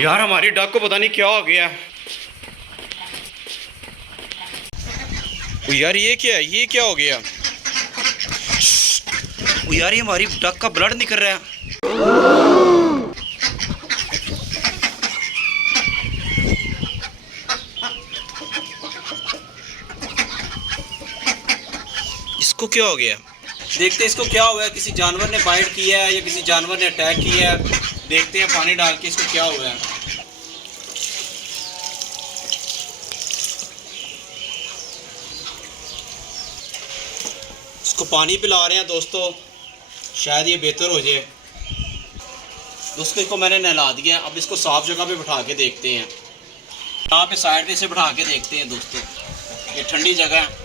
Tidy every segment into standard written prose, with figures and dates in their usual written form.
यार हमारी डक को पता नहीं क्या हो गया। यार ये क्या है, ये क्या हो गया? यार ये हमारी डक का ब्लड निकल रहा है। इसको क्या हो गया? देखते हैं इसको क्या हुआ है। किसी जानवर ने बाइट किया है या किसी जानवर ने अटैक किया है। देखते हैं पानी डाल के इसको क्या हुआ है। इसको पानी पिला रहे हैं दोस्तों, शायद ये बेहतर हो जाए। दोस्तों इसको मैंने नहला दिया, अब इसको साफ जगह पे बिठा के देखते हैं। यहाँ पे साइड पे से बिठा के देखते हैं दोस्तों, ये ठंडी जगह है।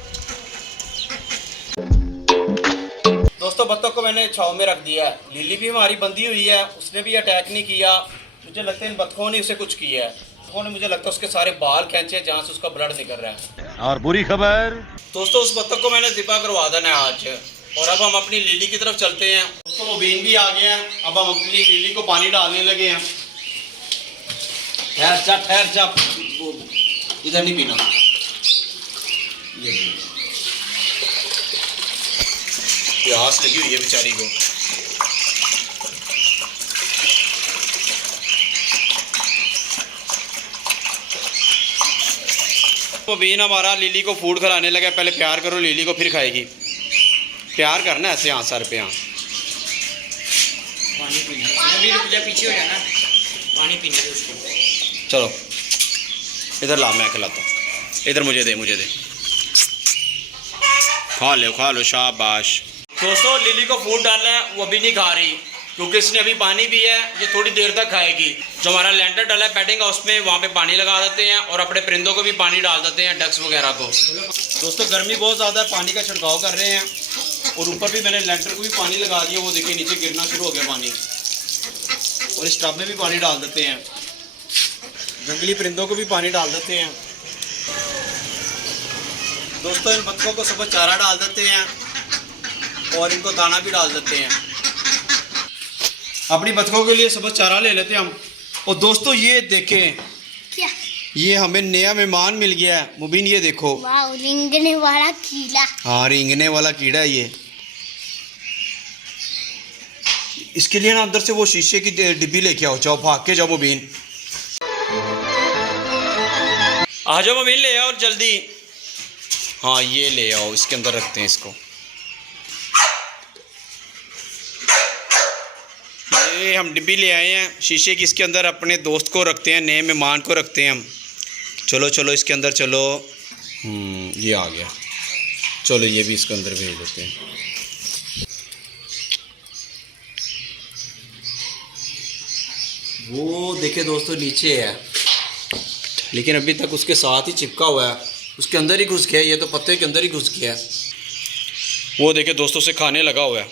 दोस्तों बत्तख को मैंने छाव में रख दिया है। लिली भी हमारी बंधी हुई है, उसने भी अटैक नहीं किया। मुझे लगता है इन बत्तखों ने उसे कुछ किया है। बत्तखों ने मुझे लगता है उसके सारे बाल खींचे जहाँ से उसका ब्लड निकल रहा है। और बुरी खबर दोस्तों उस बत्तख को मैंने ज़िबा करवा देना है आज। और अब हम अपनी लिली की तरफ चलते हैं। दोस्तों मुबीन भी आ गया है, अब हम अपनी लिली को पानी डालने लगे हैं। ठहर जा, इधर नहीं पीना। प्यास लगी हुई है बेचारी को। मुबीन हमारा लिली को फूड खिलाने लगा। पहले प्यार करो लिली को, फिर खाएगी। प्यार करना ऐसे, यहाँ सर पे, यहाँ पानी पीना। पीछे हो जाना, पानी पीने दे उसको। चलो इधर ला, मैं खिलाता हूँ। इधर मुझे दे। खा लो शाबाश। दोस्तों लिली को फूड डालना है, वो अभी नहीं खा रही क्योंकि इसने अभी पानी पिया है। ये थोड़ी देर तक खाएगी। जो हमारा लेंटर डाला है पेटिंग हाउस में, वहाँ पे पानी लगा देते हैं और अपने परिंदों को भी पानी डाल देते हैं, डक्स वगैरह को। दोस्तों गर्मी बहुत ज़्यादा है, पानी का छिड़काव कर रहे हैं। और ऊपर भी मैंने लेंटर को भी पानी लगा दिया, वो देखिए नीचे गिरना शुरू हो गया पानी। और इस टब में भी पानी डाल देते हैं, जंगली परिंदों को भी पानी डाल देते हैं। दोस्तों इन बत्तखों को सुबह चारा डाल देते हैं और इनको दाना भी डाल देते हैं। अपनी बत्तखों के लिए सुबह चारा ले लेते हैं हम। और दोस्तों ये देखें, क्या? ये हमें नया मेहमान मिल गया है। मुबीन ये देखो, वाह, रेंगने वाला कीड़ा। हाँ रेंगने वाला कीड़ा है ये। इसके लिए ना अंदर से वो शीशे की डिब्बी लेके आओ। जाओ भाग के जाओ मुबीन, आ जाओ मुबीन, ले आओ जल्दी। हाँ ये ले आओ, इसके अंदर रखते हैं इसको। ये हम डिब्बी ले आए हैं शीशे की, इसके अंदर अपने दोस्त को रखते हैं, नए मेहमान को रखते हैं हम। चलो इसके अंदर चलो। ये आ गया, चलो ये भी इसके अंदर भेज देते हैं। वो देखे दोस्तों नीचे है, लेकिन अभी तक उसके साथ ही चिपका हुआ है, उसके अंदर ही घुस गया। ये तो पत्ते के अंदर ही घुस गया। वो देखे दोस्तों से खाने लगा हुआ है।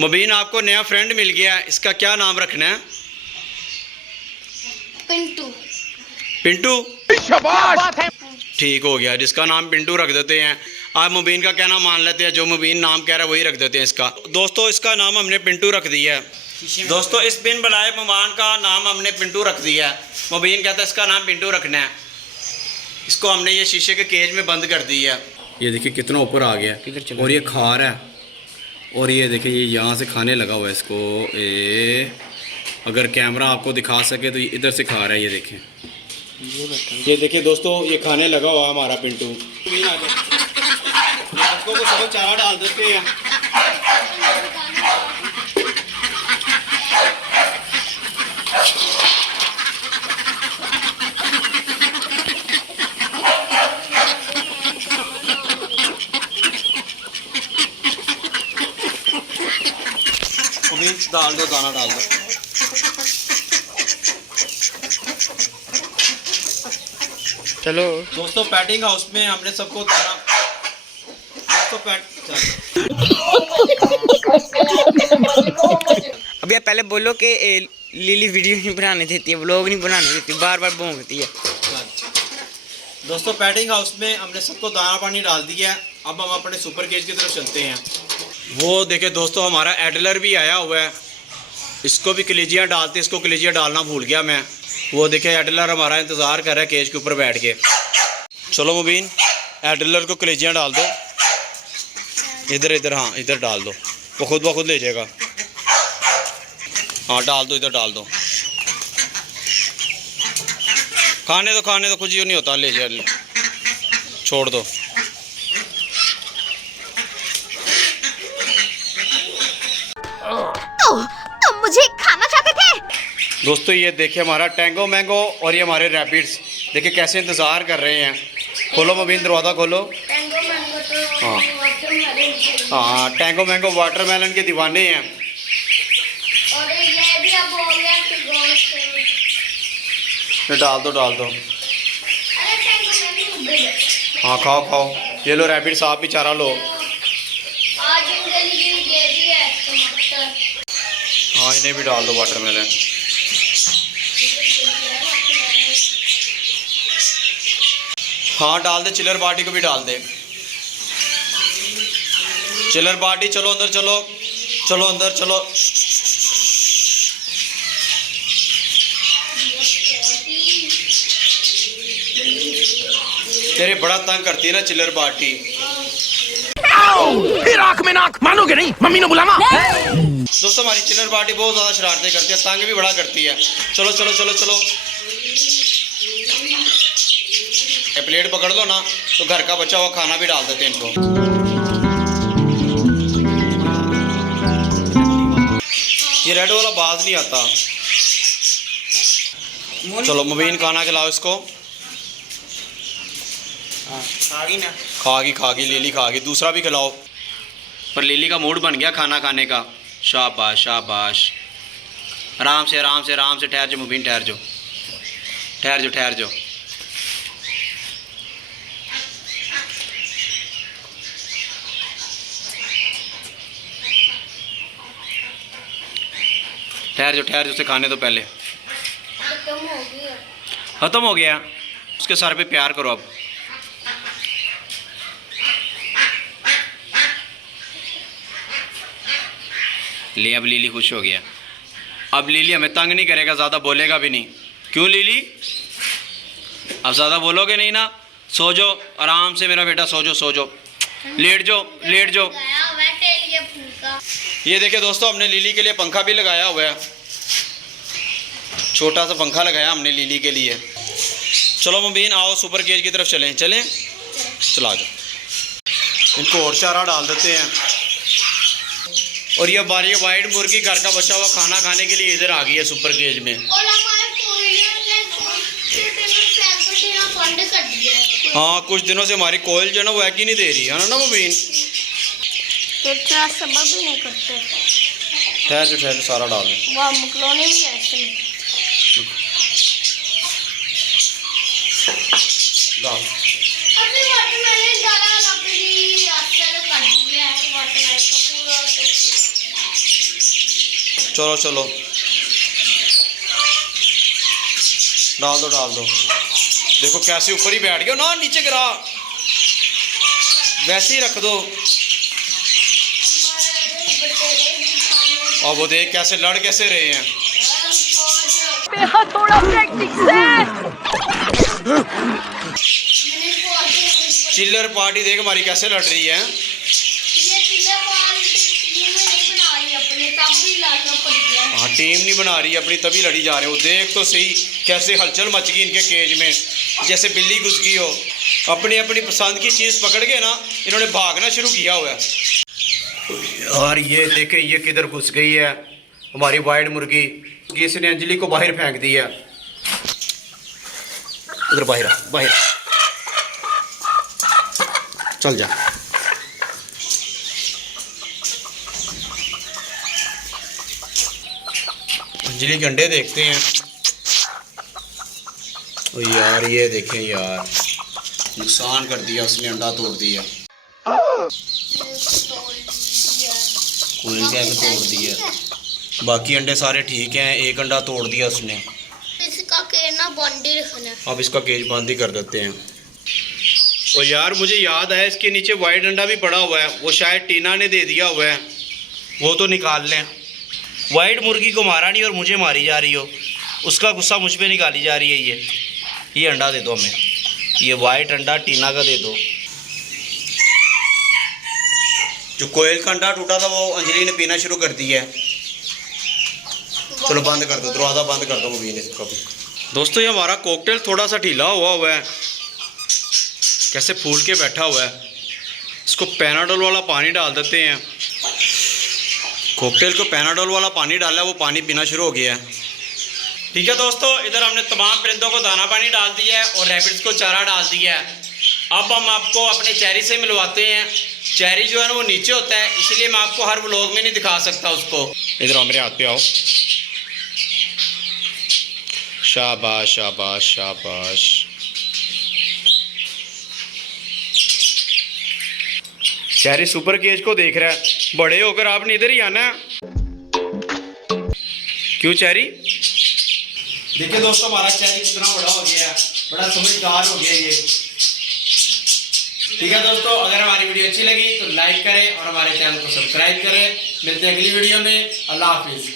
मुबीन आपको नया फ्रेंड मिल गया, इसका क्या नाम रखना है? पिंटू। पिंटू, ठीक हो गया, जिसका नाम पिंटू रख देते हैं। आप मुबीन का कहना मान लेते हैं, जो मुबीन नाम कह रहा है वही रख देते हैं इसका। दोस्तों इसका नाम हमने पिंटू रख दिया है। दोस्तों इस बिन बनाए मेहमान का नाम हमने पिंटू रख दिया है। मुबीन कहता है इसका नाम पिंटू रखना है। इसको हमने ये शीशे के केज में बंद कर दिया। ये देखिए कितना ऊपर आ गया और ये खा रहा है। और ये देखिए ये यहाँ से खाने लगा हुआ है इसको। अगर कैमरा आपको दिखा सके तो इधर से खा रहा है। ये देखिए दोस्तों, ये खाने लगा हुआ है हमारा पिंटू। बच्चों को सब चारा डाल देते हैं। डाल दो, दाना डाल दो। चलो दोस्तों पेटिंग हाउस में हमने सबको दाना, अभी आप पहले बोलो कि लिली वीडियो नहीं बनाने देती है, व्लॉग नहीं बनाने देती, बार बार भौंकती है। दोस्तों पेटिंग हाउस में हमने सबको दाना पानी डाल दिया है। अब हम अपने सुपर केज की तरफ चलते हैं। वो देखे दोस्तों, हमारा एडलर भी आया हुआ है। इसको भी कलेजियाँ डालते, इसको कलेजियाँ डालना भूल गया मैं। वो देखे एडलर हमारा इंतज़ार कर रहा है केज के ऊपर बैठ के। चलो मुबीन, एडलर को कलेजियाँ डाल दो। इधर इधर, हाँ इधर डाल दो, वो खुद ब खुद ले जाएगा। हाँ डाल दो, इधर डाल दो। खाने दो, कुछ यूँ नहीं होता, ले जा, छोड़ दो। तो तुम मुझे खाना चाहते थे? दोस्तों ये देखिए हमारा टैंगो मैंगो और ये हमारे रैबिट्स देखिए कैसे इंतज़ार कर रहे हैं। खोलो मुबीन, दरवाज़ा खोलो। हाँ हाँ, टैंगो मैंगो वाटरमेलन के दीवाने हैं। और ये भी अब हो गया कि ये डाल दो। अरे हाँ खाओ। ये लो रैबिट्स, आप भी चारा लो। आज इनके लिए ये भी है टमाटर। हाँ इन्हें भी डाल दो वाटरमेलन। हाँ डाल दे, चिलर पार्टी को भी डाल दे। चिलर पार्टी चलो अंदर, चलो अंदर चलो। तेरे बड़ा तंग करती है ना चिलर पार्टी। फिर आंख में नाक मानोगे नहीं, मम्मी ने बुलाना। दोस्तों हमारी चिलर पार्टी बहुत ज़्यादा शरारतें करती है, तंग भी बड़ा करती है। चलो ये प्लेट पकड़ लो ना, तो घर का बचा हुआ खाना भी डाल देते हैं इनको। ये रेड वाला बाज नहीं आता। चलो मुबीन खाना खिलाओ इसको। खागी लिली खागी, दूसरा भी खिलाओ। पर लिली का मूड बन गया खाना खाने का। शाबाश। आराम से ठहर जाओ मुबीन, ठहर जाओ। ठहर जाओ, उसे खाने दो पहले। ख़त्म हो गया। उसके सर पे प्यार करो अब। ले अब लिली खुश हो गया। अब लिली हमें तंग नहीं करेगा, ज़्यादा बोलेगा भी नहीं। क्यों लिली, अब ज़्यादा बोलोगे नहीं ना? सो जाओ आराम से मेरा बेटा, सो जाओ। लेट जाओ। ये देखिए दोस्तों, हमने लिली के लिए पंखा भी लगाया हुआ है। छोटा सा पंखा लगाया हमने लिली के लिए। चलो मुबीन आओ सुपर केज की तरफ चलें। चला जाओ। इनको और चारा डाल देते हैं। और ये वाइट मुर्गी घर का बचा हुआ खाना खाने के लिए इधर आ गई है सुपर केज में। हाँ कुछ दिनों से हमारी कोयल जो है ना वो एक ही नहीं दे रही है ना मुबीन। तो थोड़ा सबर भी नहीं करते। ठहर जाओ, सारा डाल दो। वाह मकरोनी भी है इसमें। डाल। अभी वाटरमेलन डाला, लकड़ी आस्ते कर दिया है वाटरमेलन को पूरा। चलो डाल दो। देखो कैसे ऊपर ही बैठ गया ना, नीचे गिरा। वैसे ही रख दो। और वो देख कैसे लड़ कैसे रहे हैं। थोड़ा प्रैक्टिस है। चिल्लर पार्टी देख हमारी कैसे लड़ रही है। हाँ टीम नहीं बना रही अपनी, तभी लड़ी जा रहे हो। देख तो सही कैसे हलचल मच गई इनके केज में, जैसे बिल्ली घुस गई हो। अपनी पसंद की चीज़ पकड़ के ना इन्होंने भागना शुरू किया हुआ है। और ये देखें ये किधर घुस गई है हमारी वाइट मुर्गी। इसने अंजलि को बाहर फेंक दिया। उधर बाहर चल जा। अंजलि के अंडे देखते हैं। ओ यार ये देखें यार, नुकसान कर दिया उसने, अंडा तोड़ दिया। कोयल का तोड़ दिया। बाकी अंडे सारे ठीक हैं, एक अंडा तोड़ दिया उसने। इसका केज ना बंद ही रखना है। अब इसका केज बंद ही कर देते हैं। और यार मुझे याद है इसके नीचे वाइट अंडा भी पड़ा हुआ है, वो शायद टीना ने दे दिया हुआ है, वो तो निकाल लें। वाइट मुर्गी को मारा नहीं और मुझे मारी जा रही हो, उसका गुस्सा मुझ पे निकाली जा रही है। ये अंडा दे दो हमें, ये वाइट अंडा टीना का दे दो। जो कोयल का अंडा टूटा था वो अंजलि ने पीना शुरू कर दिया है। चलो बंद कर दो, दरवाज़ा बंद कर दो मुबीन इसको भी। दोस्तों ये हमारा कॉकटेल थोड़ा सा ढीला हुआ है, कैसे फूल के बैठा हुआ है। इसको पैनाडोल वाला पानी डाल देते हैं। कॉकटेल को पैनाडोल वाला पानी डाला है, वो पानी पीना शुरू हो गया है। ठीक है दोस्तों, इधर हमने तमाम परिंदों को दाना पानी डाल दिया है और रैबिट्स को चारा डाल दिया है। अब हम आपको अपने चेरी से मिलवाते हैं। चेरी जो है ना वो नीचे होता है, इसलिए मैं आपको हर व्लॉग में नहीं दिखा सकता उसको। इधर आओ, मेरे हाथ पे आओ। शाबाश शाबाश शाबाश। चेरी सुपर केज को देख रहा है। बड़े होकर आपने इधर ही आना है। क्यों चेरी? देखिए दोस्तों, हमारा चेरी कितना बड़ा हो गया, बड़ा समझदार हो गया ये। ठीक है दोस्तों, अगर हमारी वीडियो अच्छी लगी तो लाइक करें और हमारे चैनल को सब्सक्राइब करें। मिलते हैं अगली वीडियो में। अल्लाह हाफिज़।